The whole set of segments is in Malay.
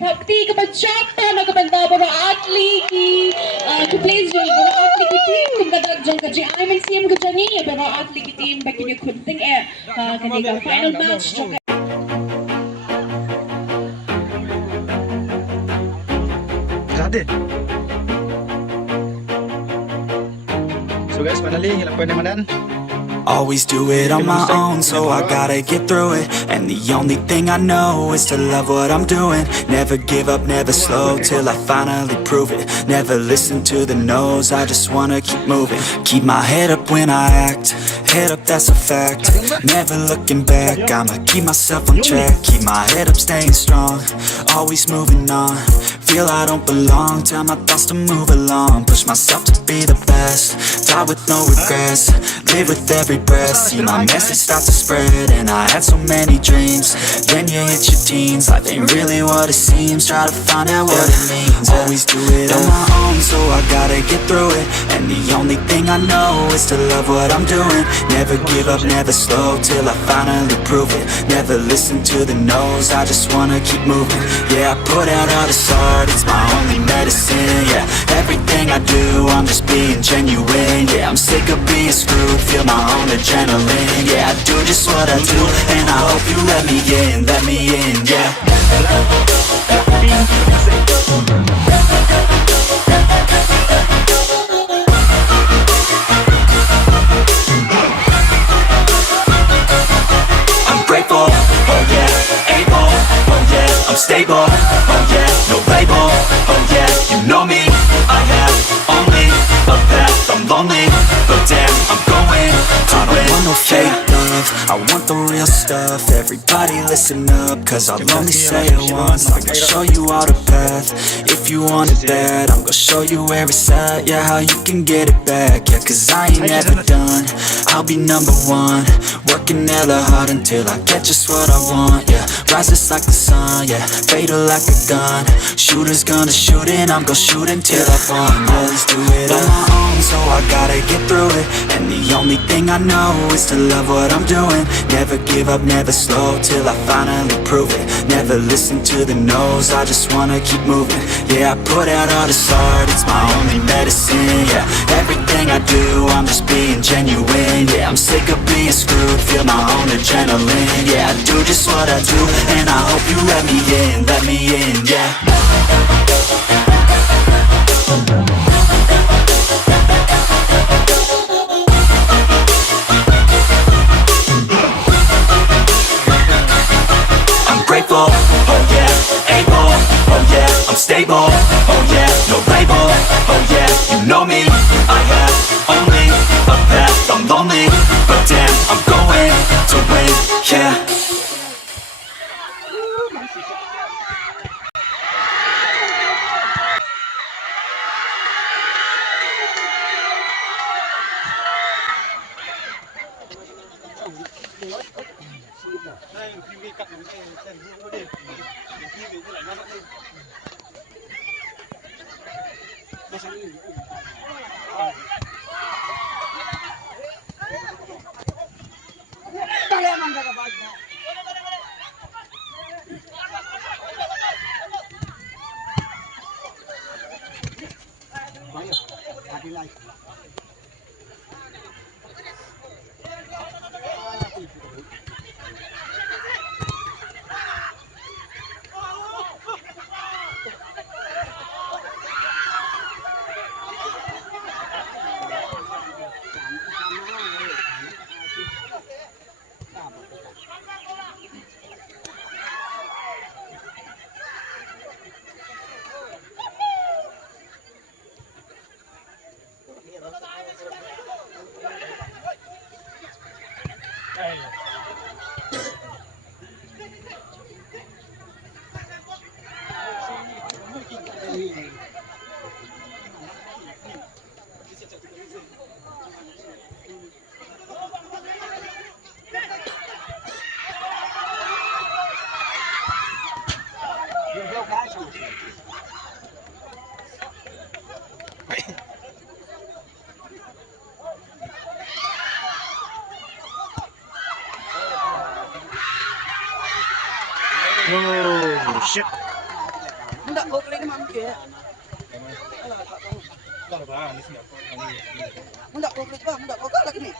भक्ति के बच्चा ना कबंदा बरो आटली की to place जो बरो आटली की team तुम कदर जंग कजी IMCM के जंगी ये बरो आटली की team बाकी ने खुद think कने का final match जो Grabe. So guys, finally, ilang point naman yan? Always do it on my own, so I gotta get through it. And the only thing I know is to love what I'm doing. Never give up, never slow, till I finally prove it. Never listen to the no's, I just wanna keep moving. Keep my head up when I act, head up, that's a fact. Never looking back, I'ma keep myself on track. Keep my head up, staying strong, always moving on. Feel I don't belong, tell my thoughts to move along. Push myself to be the best, die with no regrets. Live with every breath, see my message start to spread. And I had so many dreams, then you hit your teens. Life ain't really what it seems, try to find out what it means. Always do it on my own, so I gotta get through it. And the only thing I know is to love what I'm doing. Never give up, never slow, till I finally prove it. Never listen to the no's, I just wanna keep moving. Yeah, I put out all this art, it's my only medicine. Yeah, everything I do, I'm just being genuine. Yeah, I'm sick of being screwed, feel my own adrenaline. Yeah, I do just what I do, and I hope you let me in, yeah. I'm grateful, oh yeah, able, oh yeah, I'm stable, oh yeah, no label, oh yeah, you know me, I have only a path, I'm lonely, but damn, I'm going to win. I don't want no fake love, I want the real stuff. Everybody listen up, cause I'll only say it once. I'm gonna show you all the path, if you want it bad. I'm gonna show you where it's at, yeah, how you can get it back. Yeah, cause I ain't never done, I'll be number one. Working hella hard until I get just what I want, yeah. Rises like the sun, yeah, fatal like a gun. Shooter's gonna shoot and I'm gonna shoot until I won. Always do it on my own, so I gotta get through it. And the only thing I know is to love what I'm doing. Never give up, never slow, till I finally prove it. Never listen to the no's, I just wanna keep moving. Yeah, I put out all this art, it's my only medicine. Yeah, everything I do, I'm just being genuine. Yeah, I'm sick of being screwed, feel my own adrenaline. Yeah, I do just what I do, and I hope you let me in, yeah. I'm grateful, oh yeah, able, oh yeah, I'm stable, oh yeah, no label, oh yeah, you know me, I have only a path, I'm lonely, but damn, I'm going to win, yeah. Oh, shit. Enggak, kau kena demam ke? Kalau bah, ini sih apa? Enggak, kau kena demam, enggak kau kalah lagi nih.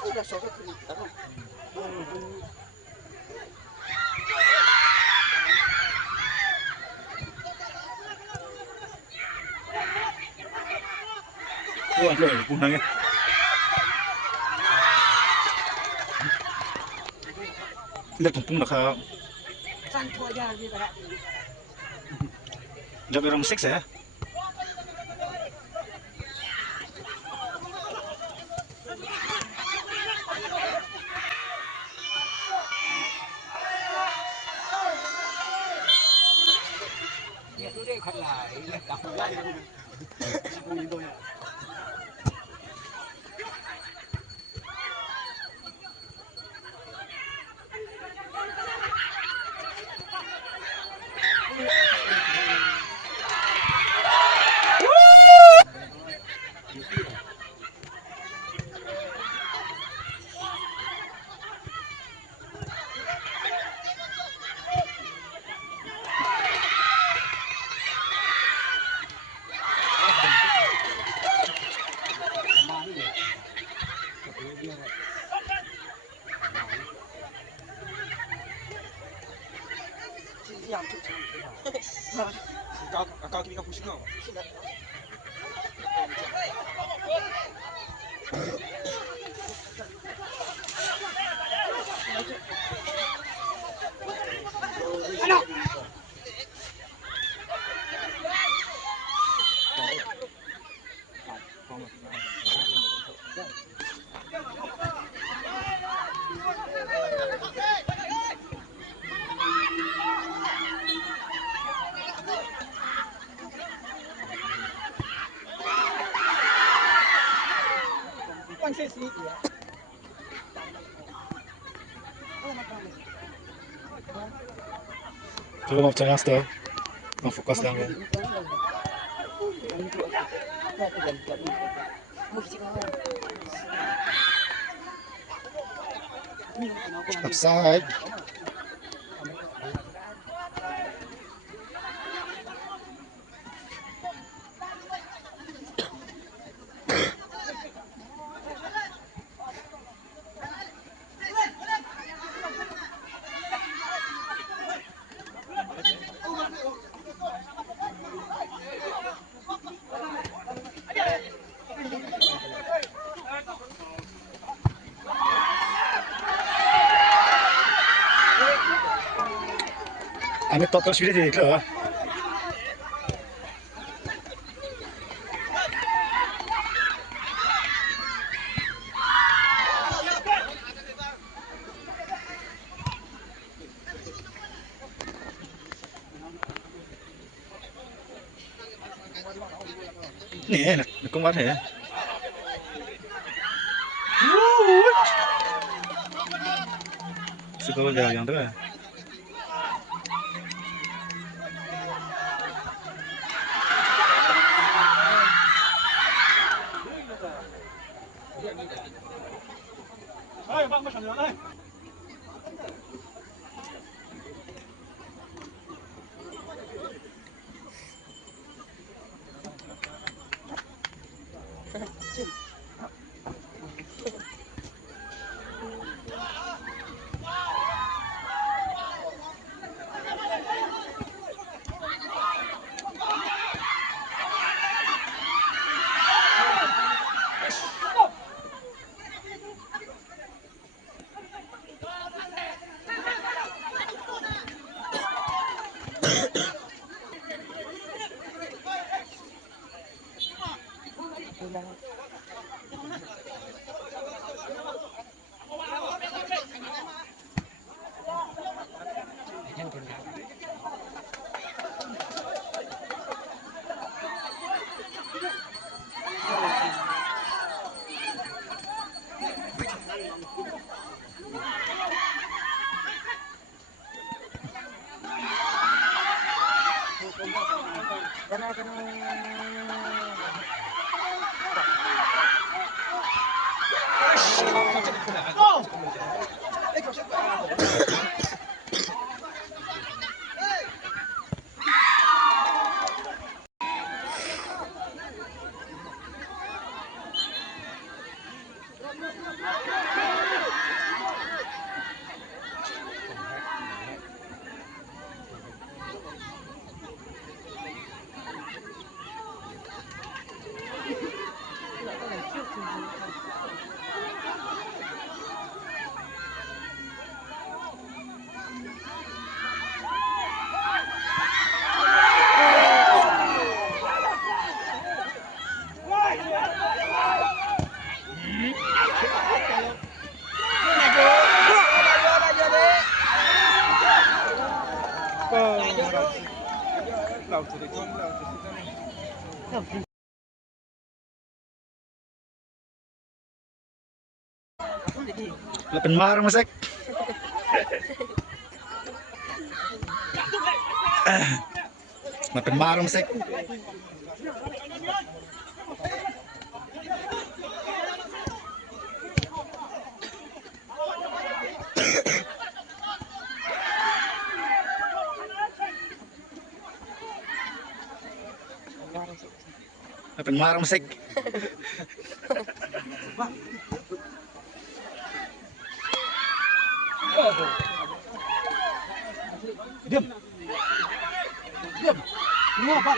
Sudah sore kena. Wah, loh, punangnya. Lihat tumpung nak kau. Santu aja dia tak. Jam around 6 ya. Siap. Kau kini kau pusing kau. Coba mau cari master, mau fokus lang yan. Upside. Anh tốt có suy gì cơ? Nè, cũng có thể. Sự có giờ yang đó à? Bang, masuk dalam. Lepen marang masek. Lepen marang masek. Lepen marang masek. Diam. Diam. Semua apa?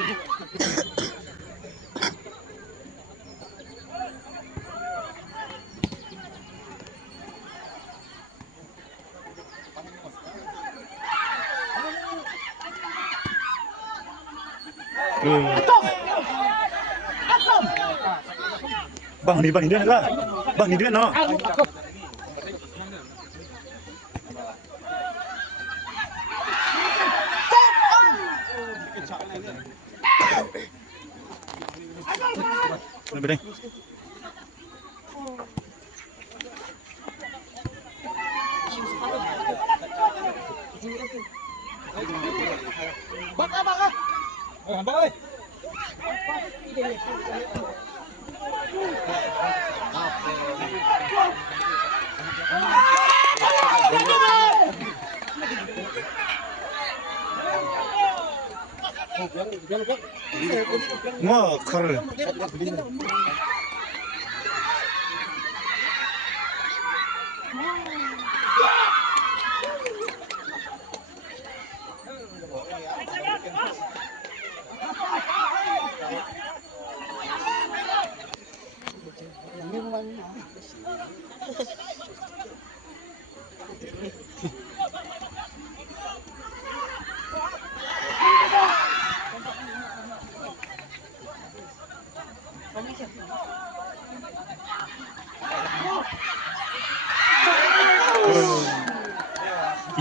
Bang ni dia lah. Bang ni dia no. Betul. Wah, keren.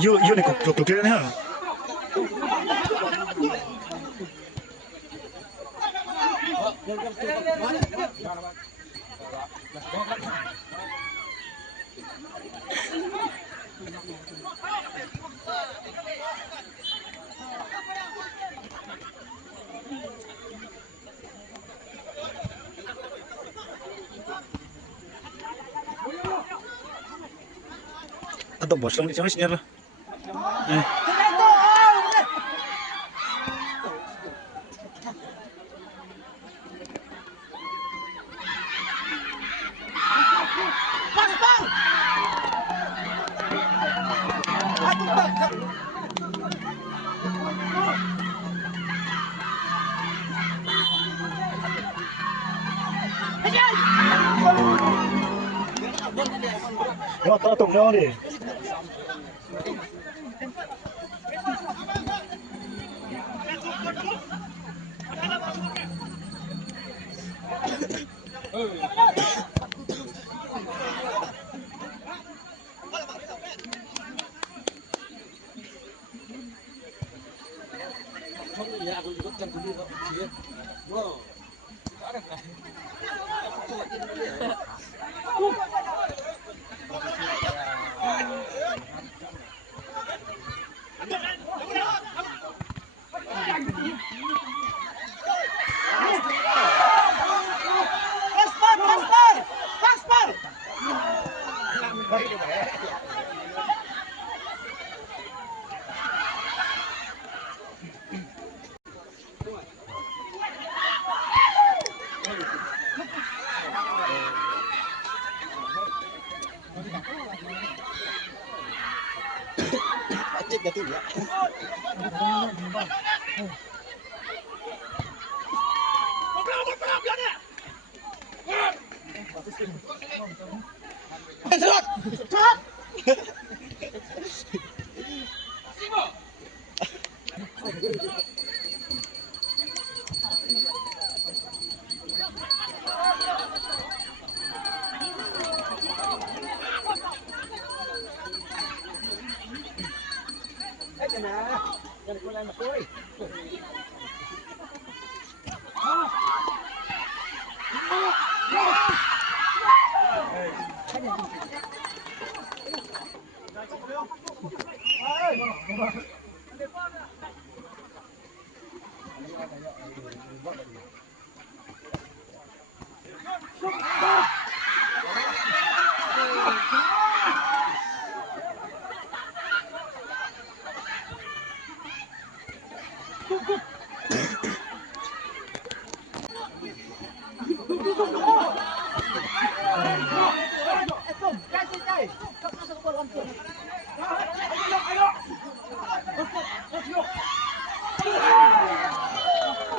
Yo ni kok kira ni ha. Atau bos lang di sini lah. Ya, tahu nyawa ni.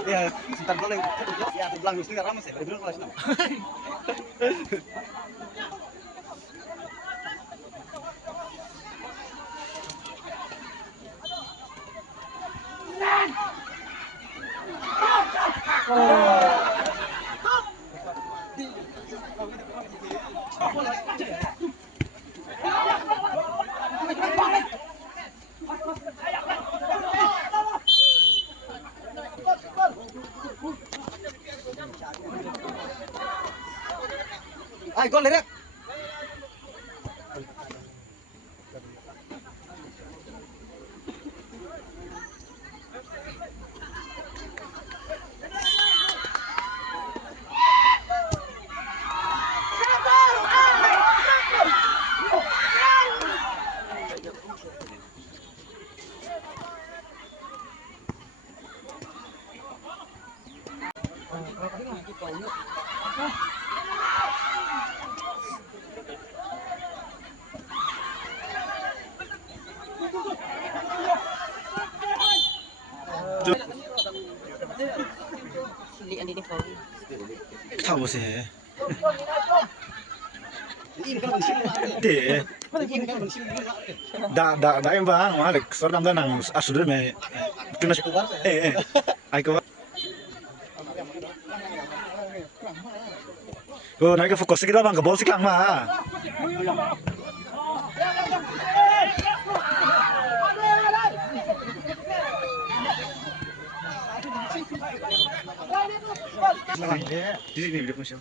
Ya, sebentar boleh. Ya, aku bilang mesti ramas ya. Bener kelas 6. Ay, gol direct. Tahu sih. Ini kan mesin. Deh. Ini kan mesin. Da em bang, malik. Seorang dan nang asudur me. Tuna sih. Ay ko. Oh, naik fokus kita bang, ke bol sih kang mah. Di sini dia punya.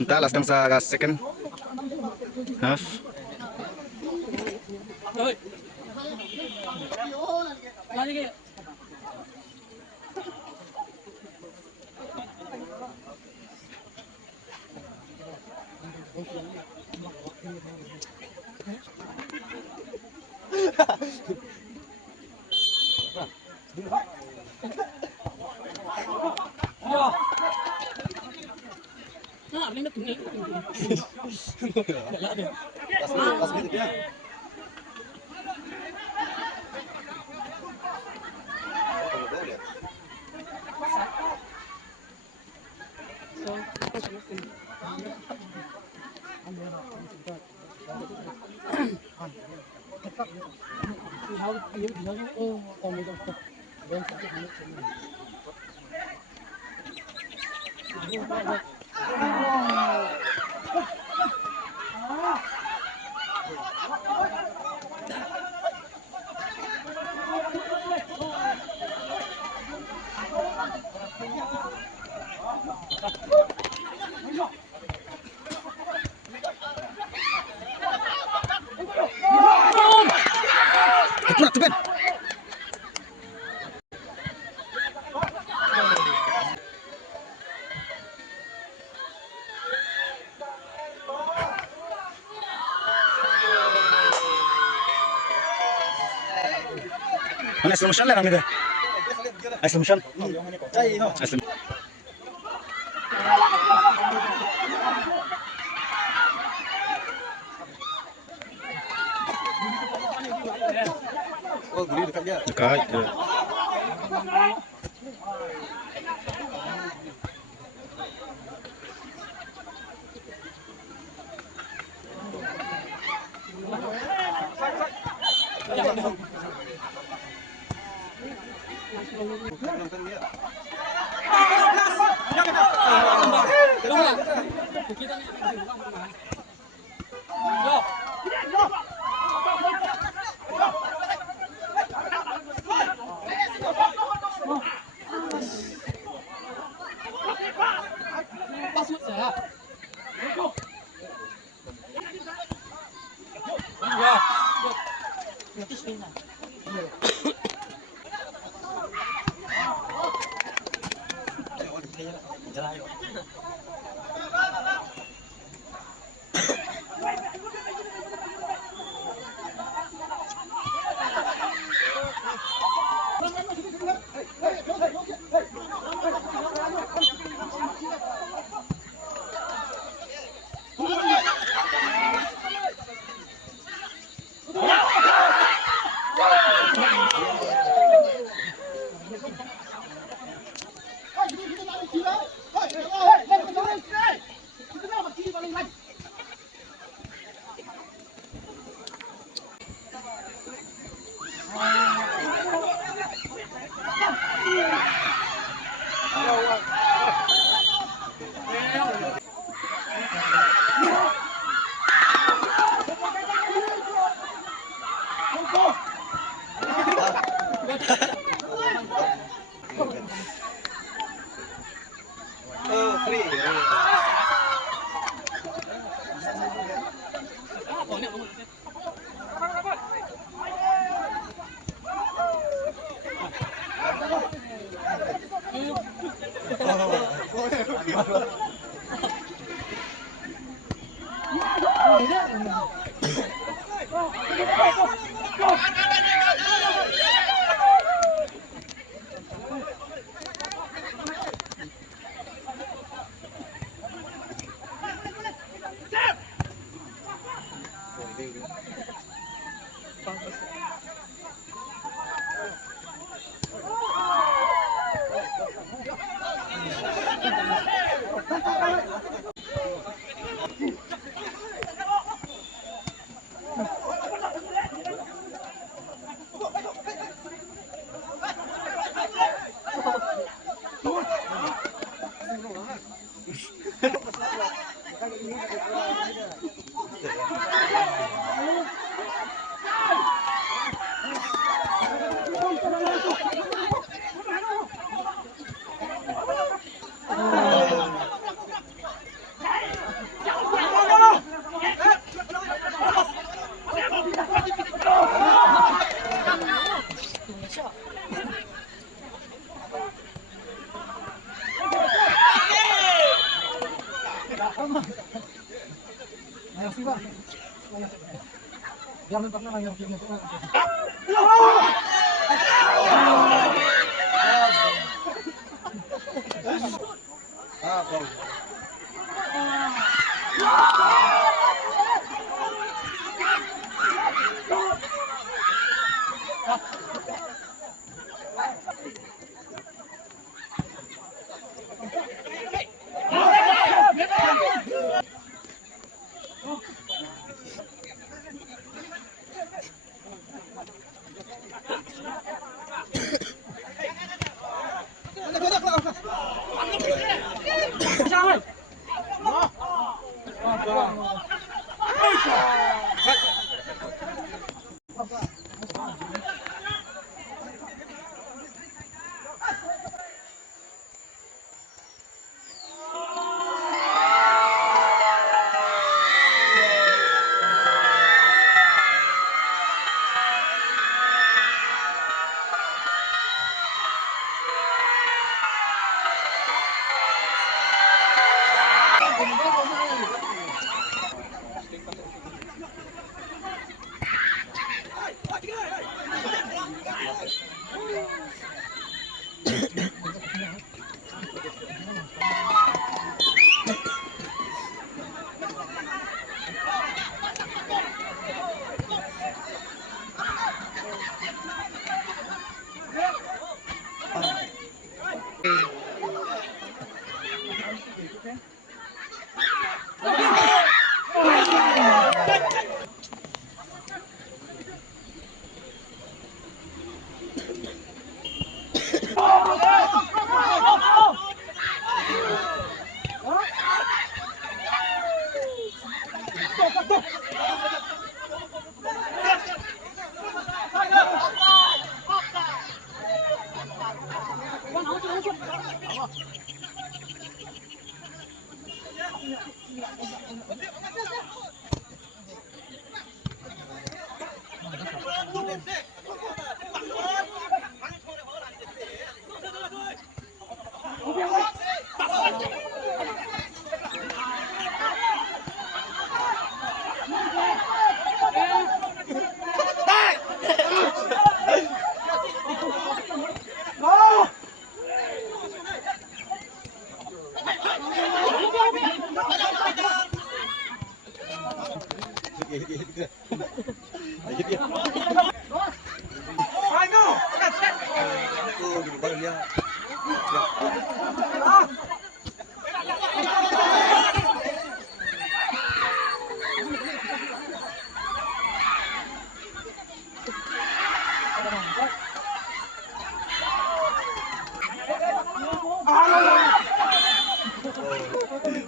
Bentar, last time sa second half. Pas gitu dia. Cepat, cepat. Mana slow motion lah kami deh. Slow motion. Slow. Oh, gini dekat dia. Dekat. Ya. Nonton dia.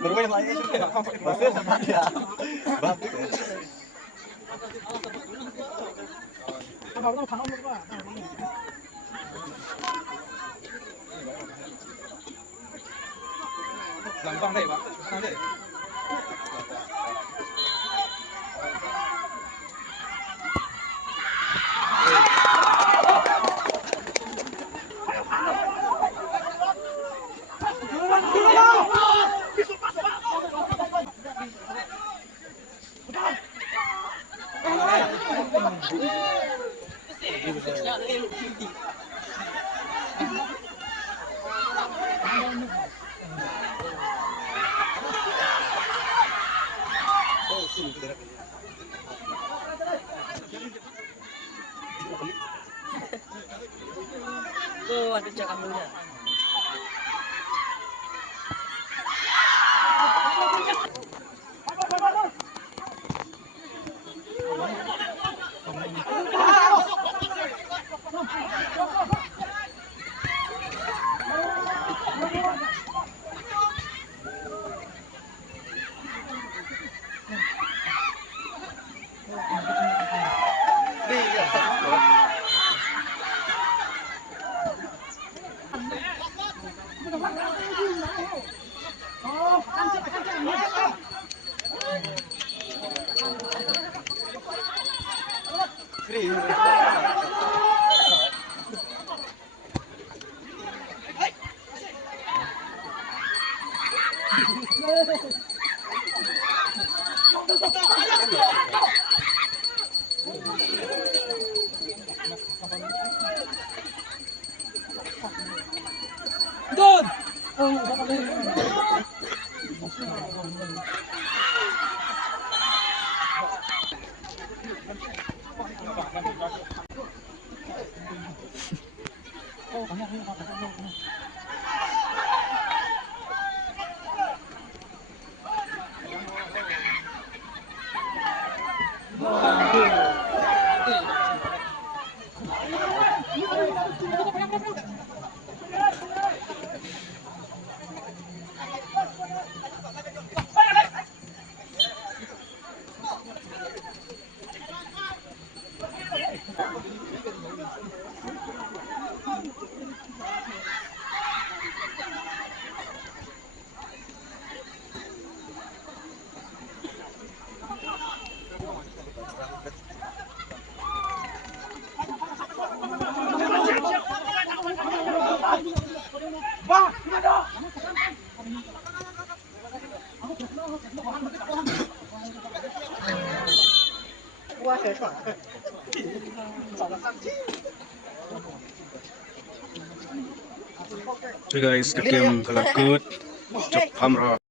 Bermain lagi. Masih sama dia. Batuk ya. Gampang deh, Pak. Gampang deh. Oh, ada cakap muda. Hey guys, the game good. Chop hamra.